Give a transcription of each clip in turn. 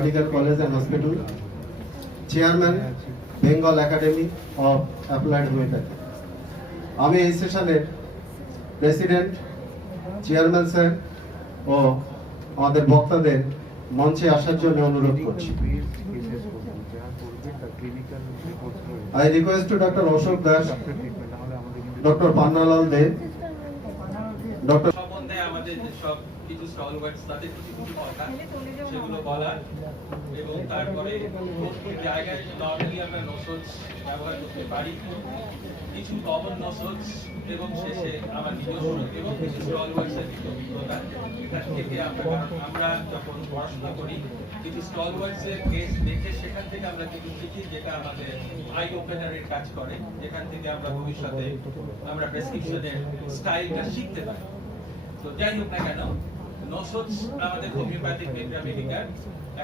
Medical College and Hospital, Chairman, Bengal Academy of Applied Homeopathy. আমি এই সেশনের president, chairman sir ও আমাদের বক্তাদের মঞ্চে আসার জন্য অনুরোধ করছি। I request to Dr. Ashok Das, Dr. Pannalal Dev, Dr. সম্বন্ধে আমাদের যে সব কিছু স্টলওয়ার্ডস তাদের কিছু কিছু কথা সেগুলো বলা এবং তারপরে কোন জায়গায় নর্মালি আমরা নোটস ব্যবহার করতে পারি, কিছু কমন নোটস এবং শেষে আমার নিজস্ব এবং কিছু স্টলওয়ার্ডসের অভিজ্ঞতা থেকে আমরা যখন পড়াশোনা করি কিছু স্টলওয়ার্ডসের কেস দেখে সেখান থেকে আমরা কিছু শিখি যেটা আমাদের আই ওপেনারের কাজ করে, যেখান থেকে আমরা ভবিষ্যতে আমরা প্রেসক্রিপশনের স্টাইলটা শিখতে পারি। তো যাই হোক না কেন, নোটস আমাদের হোমিওপ্যাথিক মেডিকার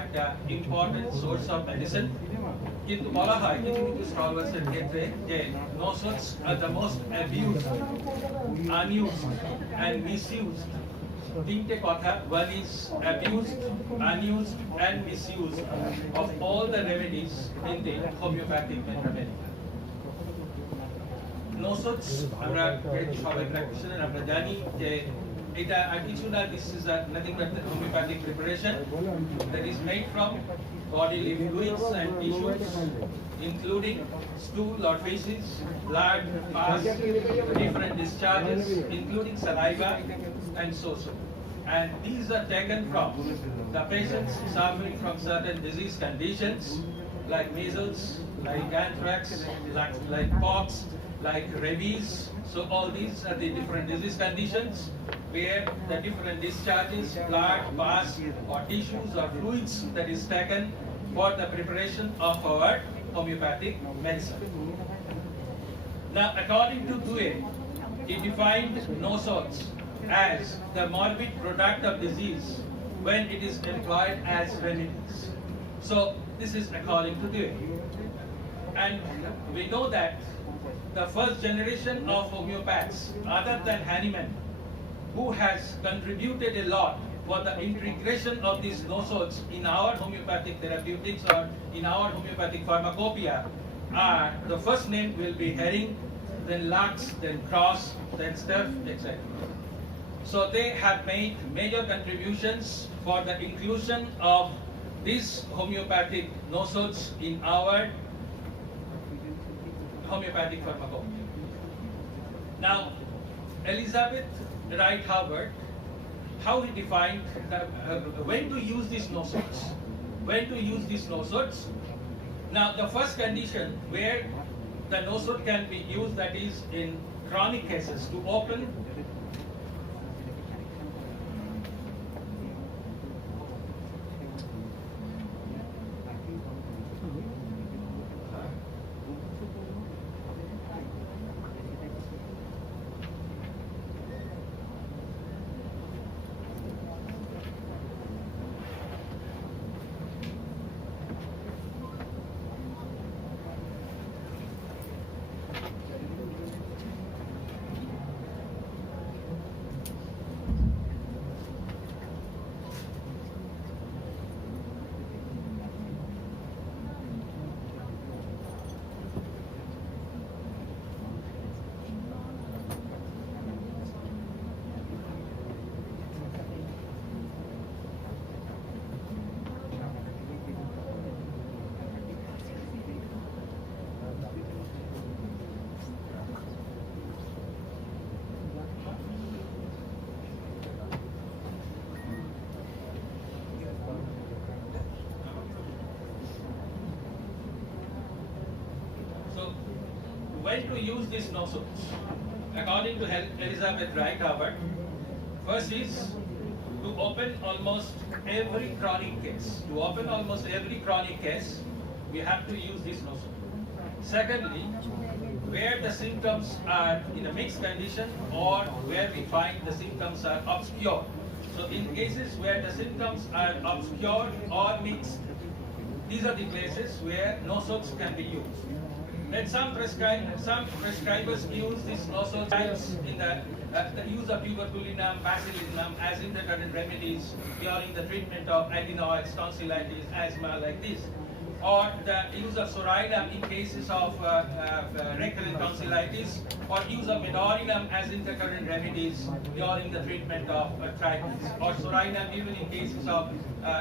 একটা ইম্পর্টেন্ট সোর্স অফ মেডিসিন, কিন্তু বলা হয় কিছু কিছু স্টলওয়ার্ডসের ক্ষেত্রে যে notes are the most abused, unused and misused. তিনটে কথা, one is abused, unused and misused of all the remedies in the homeopathic method. Notes আমরা সবাই প্র্যাকটিশনার আমরা জানি যে এটা আর কিছু না, this is nothing but the homeopathic preparation that is made from bodily fluids and tissues including stool or feces, blood, pus, different discharges including saliva and so on. And these are taken from the patients suffering from certain disease conditions like measles, like anthrax, like pox, like rabies. So all these are the different disease conditions where the different discharges, blood, pus or tissues or fluids that is taken for the preparation of our homeopathic medicine. Now according to Dewey, he defined nosodes as the morbid product of disease when it is employed as remedies. So this is according to Dewey. And we know that the first generation of homeopaths, other than Hahnemann, who has contributed a lot for the integration of these nosodes in our homeopathic therapeutics or in our homeopathic pharmacopoeia, are the first name will be Hering, then Lux, then Cross, then Sterf, etc. So they have made major contributions for the inclusion of these homeopathic nosodes in our homeopathic pharmacopoeia. Now, Elizabeth Wright Howard, how he defined when to use these nosodes. When to use these nosodes? Now, the first condition where the nosode can be used, that is in chronic cases, to open when to use these nosodes. According to Elizabeth Wright Howard, first is to open almost every chronic case. To open almost every chronic case, we have to use this nosode. Secondly, where the symptoms are in a mixed condition or where we find the symptoms are obscure. So in cases where the symptoms are obscure or mixed, these are the places where nosodes can be used. And some prescribers use this nosals in the use of tuberculinum, basilinum as intercurrent remedies during the treatment of adenoids, tonsillitis, asthma like this. Or the use of sorainum in cases of recurrent tonsillitis, or use of medorinum as intercurrent remedies during the treatment of arthritis, or sorainum even in cases of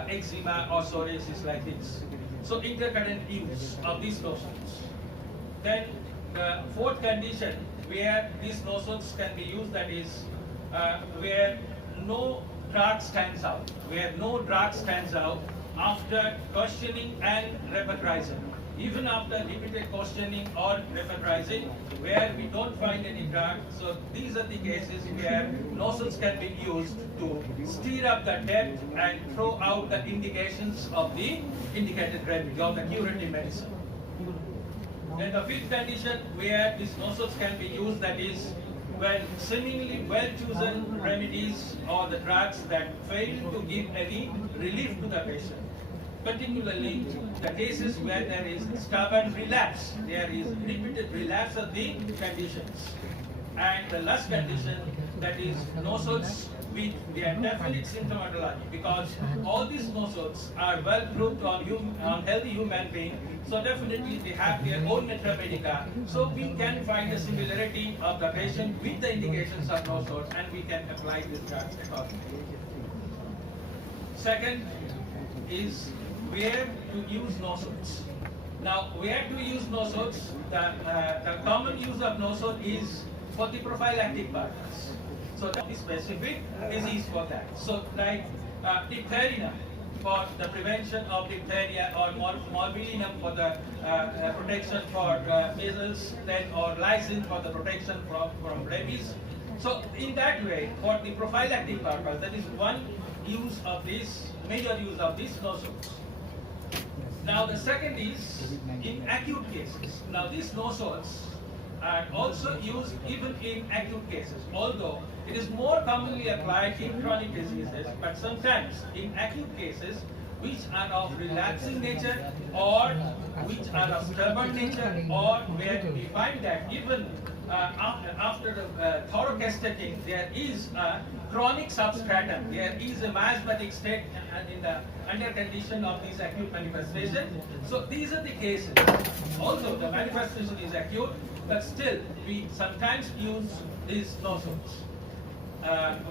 eczema or psoriasis like this. So intercurrent use of these notions. Then the fourth condition where these notions can be used, that is where no drug stands out, after questioning and repetizing. Even after repeated questioning or repetizing, where we don't find any drug, so these are the cases where notions can be used to stir up the depth and throw out the indications of the indicated remedy or the curative medicine. Then the fifth condition where these notions can be used, that is when seemingly well-chosen remedies or the drugs that fail to give any relief to the patient. Particularly the cases where there is stubborn relapse, there is repeated relapse of the conditions. And the last condition, that is nosodes with their definite symptomatology, because all these nosodes are well proved on healthy human beings, so definitely they have their own metra medica, so we can find the similarity of the patient with the indications of nosodes and we can apply this drugs accordingly. Second is where to use nosodes. Now, where to use nosodes? The common use of nosode is for the prophylactic purpose. So that is specific disease for that. So like diphtheria for the prevention of diphtheria, or morbillinum for the protection for measles, then or lysine for the protection from rabies. So in that way, for the prophylactic purpose, that is one use of this, major use of these nosodes. Now the second is in acute cases. Now these nosodes are also used even in acute cases, although it is more commonly applied in chronic diseases, but sometimes in acute cases which are of relapsing nature or which are of stubborn nature, or where we find that even after the thorough castrating, there is a chronic substratum, there is a miasmatic state in the under condition of these acute manifestations. So these are the cases. Although the manifestation is acute, but still we sometimes use these nosodes.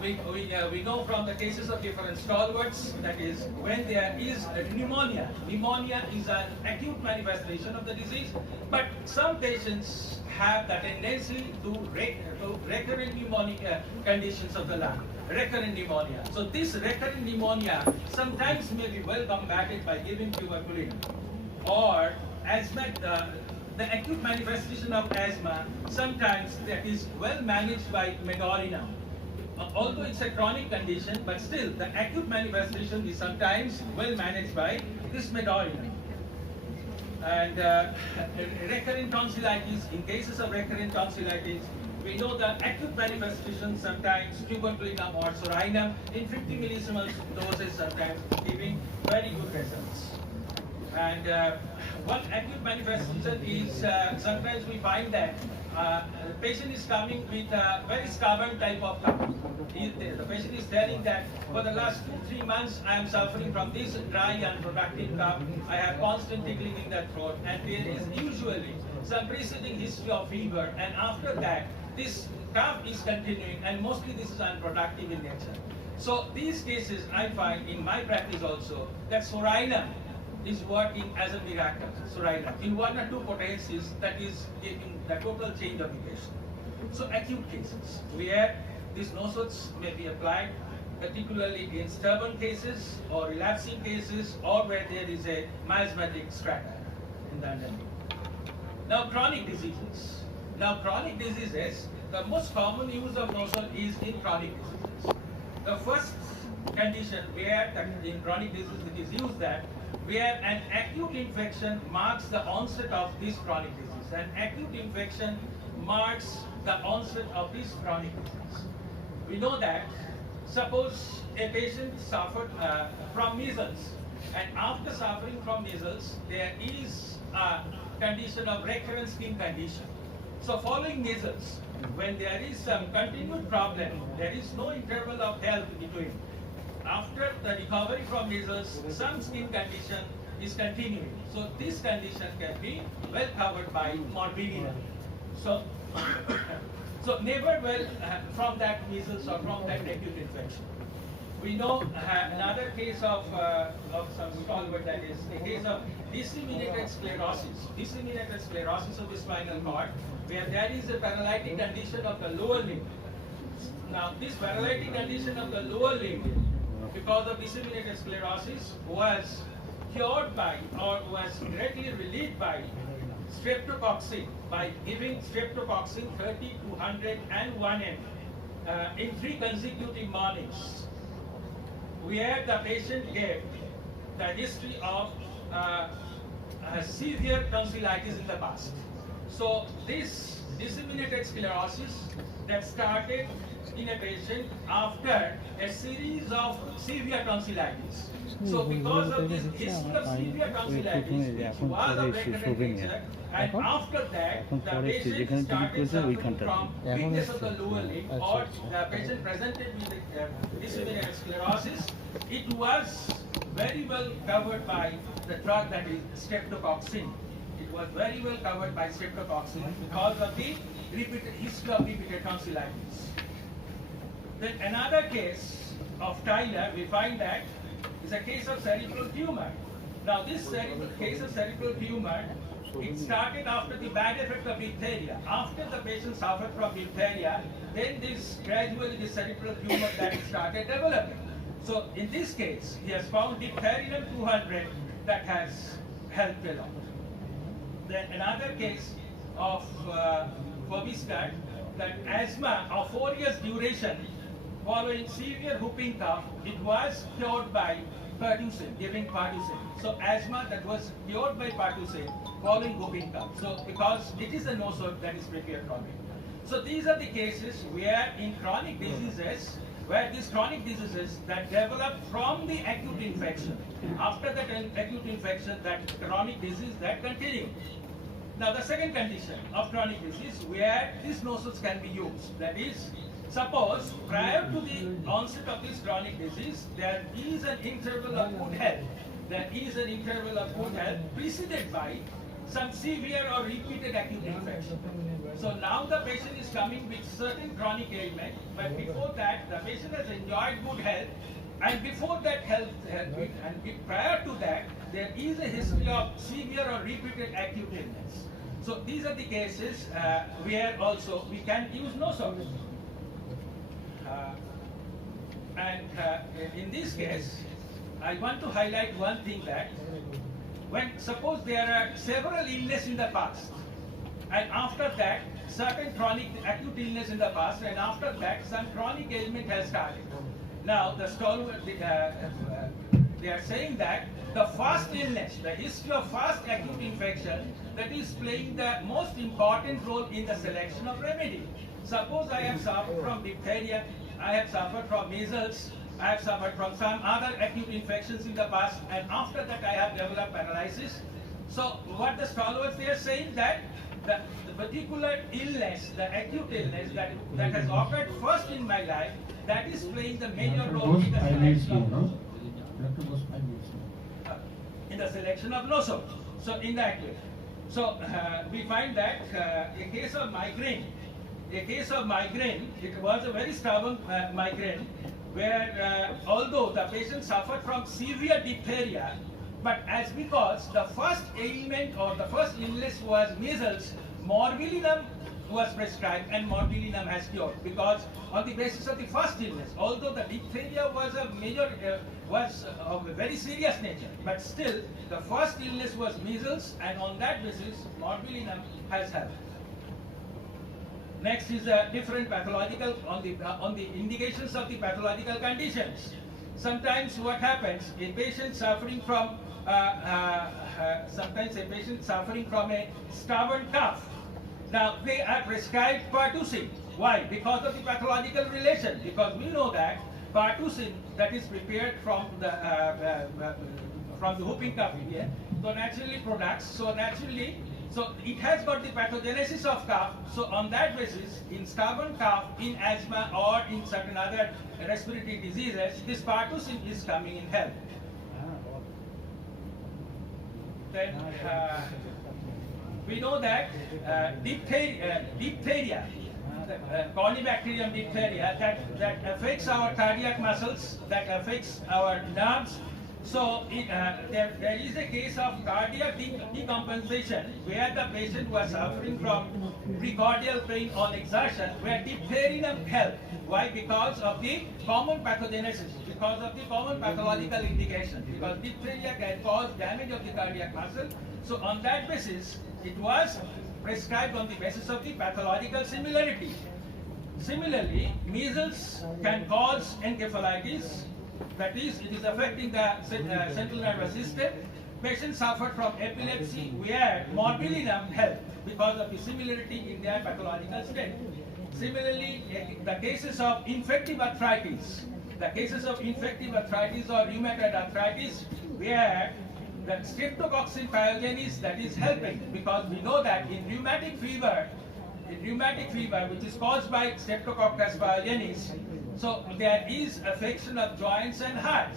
We know from the cases of different stalwarts, that is when there is a pneumonia. Pneumonia is an acute manifestation of the disease, but some patients have the tendency to recurrent pneumonic conditions of the lung, recurrent pneumonia. So this recurrent pneumonia sometimes may be well combated by giving tuberculinum, or asthma. The acute manifestation of asthma sometimes that is well managed by medorinum. Although it's a chronic condition, but still the acute manifestation is sometimes well managed by this medorinum. And recurrent tonsillitis, in cases of recurrent tonsillitis, we know the acute manifestation sometimes tuberculinum or sorainum in 50 millisieverts doses, sometimes giving very good results. And one acute manifestation is sometimes we find that the patient is coming with a very stubborn type of cough. The patient is telling that for the last 2-3 months I am suffering from this dry unproductive cough. I have constant tickling in the throat, and there is usually some preceding history of fever, and after that this cough is continuing, and mostly this is unproductive in nature. So these cases I find in my practice also that sorainum is working as a miracle. Sorainum in 1 or 2 potencies, that is giving the total change of the patient. So acute cases where these nosodes may be applied, particularly in stubborn cases or relapsing cases, or where there is a miasmatic strata in the underneath. Now chronic diseases. Now chronic diseases, the most common use of nosode is in chronic diseases. The first condition where in chronic disease it is used, that where an acute infection marks the onset of this chronic disease. An acute infection marks the onset of this chronic disease. We know that suppose a patient suffered from measles, and after suffering from measles, there is a condition of recurrent skin condition. So following measles, when there is some continued problem, there is no interval of health between. After the recovery from measles, some skin condition is continuing. So this condition can be well covered by morbillium. So, so never well from that measles or from that acute infection. We know another case of some stalwart, that is a case of disseminated sclerosis of the spinal cord, where there is a paralytic condition of the lower limb. Now, this paralytic condition of the lower limb, because of disseminated sclerosis, was cured by or was directly relieved by streptococcine, by giving streptococcine 30 to 100 and 1 mg in 3 consecutive mornings, where the patient gave the history of severe tonsillitis in the past. So this disseminated sclerosis that started in a patient after a series of severe tonsillitis. So because of this history of severe tonsillitis, which was of recurrent nature, and after that the patient started suffering from weakness of the lower limb, or the patient presented with disseminated sclerosis, it was very well covered by the drug that is streptococcine. It was very well covered by streptococcine because of the history of repeated tonsillitis. Then another case of Tyler, we find that is a case of cerebral tumor. Now this case of cerebral tumor, it started after the bad effect of diphtheria. After the patient suffered from diphtheria, then this gradually the cerebral tumor that started developing. So in this case, he has found diphtheria 200 that has helped a lot. Then another case of Fobiscate, that asthma of 4 years duration following severe whooping cough, it was cured by pertussin, giving pertussin. So asthma that was cured by pertussin following whooping cough. So because it is a nosol that is prepared from it. So these are the cases where in chronic diseases, where these chronic diseases that develop from the acute infection, after that acute infection, that chronic disease that continue. Now the second condition of chronic disease where these nosols can be used, that is, suppose prior to the onset of this chronic disease, there is an interval of good health. There is an interval of good health preceded by some severe or repeated acute infection. So now the patient is coming with certain chronic ailment, but before that the patient has enjoyed good health, and before that health and prior to that there is a history of severe or repeated acute illness. So these are the cases where also we can use nosol. In this case, I want to highlight one thing, that when suppose there are several illnesses in the past, and after that certain chronic acute illness in the past, and after that some chronic ailment has started. Now the stalwart, they are saying that the first illness, the history of first acute infection, that is playing the most important role in the selection of remedy. Suppose I have suffered from diphtheria, I have suffered from measles, I have suffered from some other acute infections in the past, and after that I have developed paralysis. So what the stalwarts, they are saying that the particular illness, the acute illness that has occurred first in my life, that is playing the major role in the selection of in the selection of nosol. So in that way, so we find that a case of migraine, it was a very stubborn migraine, where although the patient suffered from severe diphtheria, but as because the first ailment or the first illness was measles, morbillinum was prescribed and morbillinum has cured, because on the basis of the first illness, although the diphtheria was a major, was of a very serious nature, but still the first illness was measles, and on that basis morbillinum has helped. Next is a different pathological, on the indications of the pathological conditions. Sometimes what happens, a patient suffering from a stubborn cough. Now they are prescribed pertussin. Why? Because of the pathological relation. Because we know that pertussin that is prepared from the whooping cough, yeah? So naturally products. So naturally So it has got the pathogenesis of cough. So on that basis, in stubborn cough, in asthma, or in certain other respiratory diseases, this pertussin is coming in help. Then we know that diphtheria, Corynebacterium diphtheria, that affects our cardiac muscles, that affects our nerves. So there is a case of cardiac decompensation where the patient was suffering from precordial pain on exertion, where diphtheria helped. Why? Because of the common pathogenesis, because of the common pathological indication, because diphtheria can cause damage of the cardiac muscle. So on that basis, it was prescribed on the basis of the pathological similarity. Similarly, measles can cause encephalitis, that is, it is affecting the central nervous system. Patients suffer from epilepsy where morbillium helped because of the similarity in their pathological state. Similarly, the cases of infective arthritis, or rheumatoid arthritis, where the streptococcus pyogenes that is helping, because we know that in rheumatic fever, which is caused by Streptococcus pyogenes, so there is affection of joints and heart.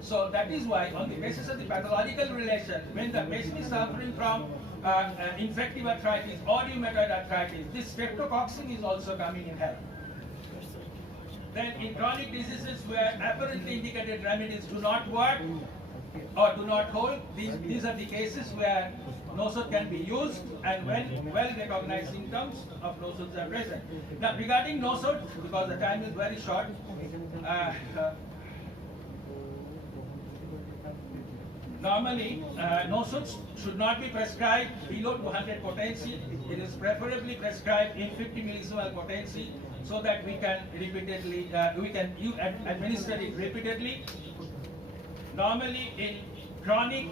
So that is why, on the basis of the pathological relation, when the patient is suffering from infective arthritis or rheumatoid arthritis, this streptococcus is also coming in help. Then in chronic diseases where apparently indicated remedies do not work or do not hold, these are the cases where nosode can be used, and when well-recognized symptoms of nosodes are present. Now, regarding nosode, because the time is very short, normally nosodes should not be prescribed below 200 potency. It is preferably prescribed in 50 millisievert potency, so that we can repeatedly administer it repeatedly. Normally, in chronic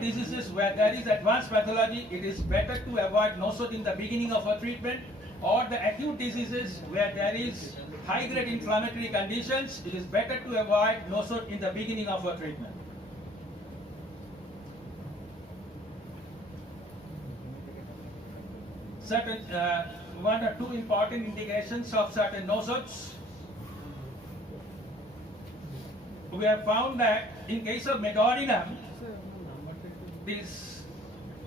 diseases where there is advanced pathology, it is better to avoid nosode in the beginning of a treatment, or the acute diseases where there is high-grade inflammatory conditions, it is better to avoid nosode in the beginning of a treatment. Certain one or two important indications of certain nosodes. We have found that in case of medorinum, this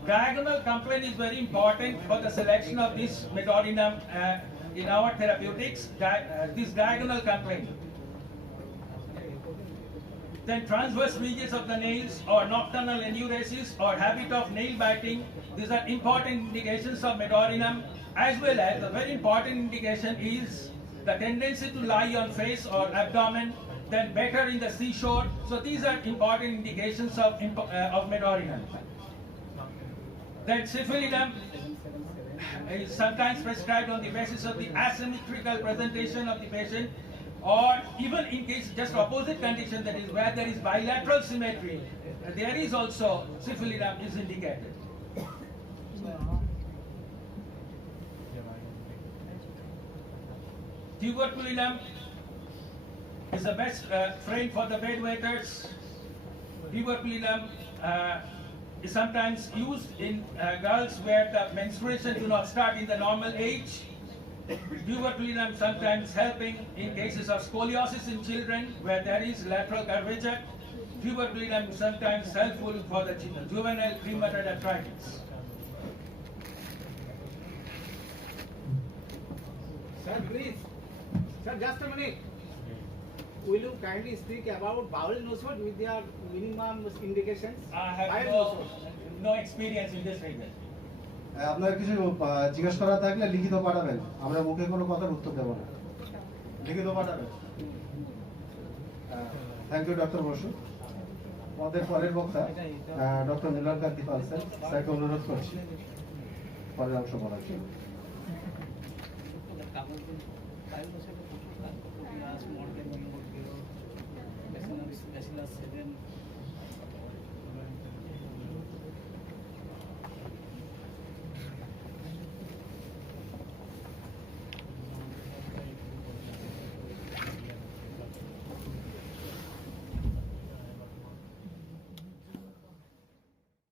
diagonal complaint is very important for the selection of this medorinum in our therapeutics, this diagonal complaint. Then transverse ridges of the nails, or nocturnal enuresis, or habit of nail biting, these are important indications of medorinum, as well as a very important indication is the tendency to lie on face or abdomen, then better in the seashore. So these are important indications of medorinum. Then syphilidum is sometimes prescribed on the basis of the asymmetrical presentation of the patient, or even in case just opposite condition, that is where there is bilateral symmetry, there is also syphilidum is indicated. Tuberculinum is the best friend for the bedwetters. Tuberculinum is sometimes used in girls where the menstruation do not start in the normal age. Tuberculinum sometimes helping in cases of scoliosis in children where there is lateral curvature. Tuberculinum is sometimes helpful for the juvenile rheumatoid arthritis. Sir, please. Sir, just a minute. Will you kindly speak about bowel nosode with their minimum indications? I have Bowel no experience in this region. আপনার কিছু জিজ্ঞেস করা থাকলে লিখিত পাঠাবেন, আমরা মুখে কোনো কথার উত্তর দেব না, লিখিত পাঠাবেন। Thank you doctor Basu. আমাদের পরের বক্তা ডক্টর মিলন কান্তি পাল স্যার, স্যারকে অনুরোধ করছি পরের অংশ বলার জন্য। Small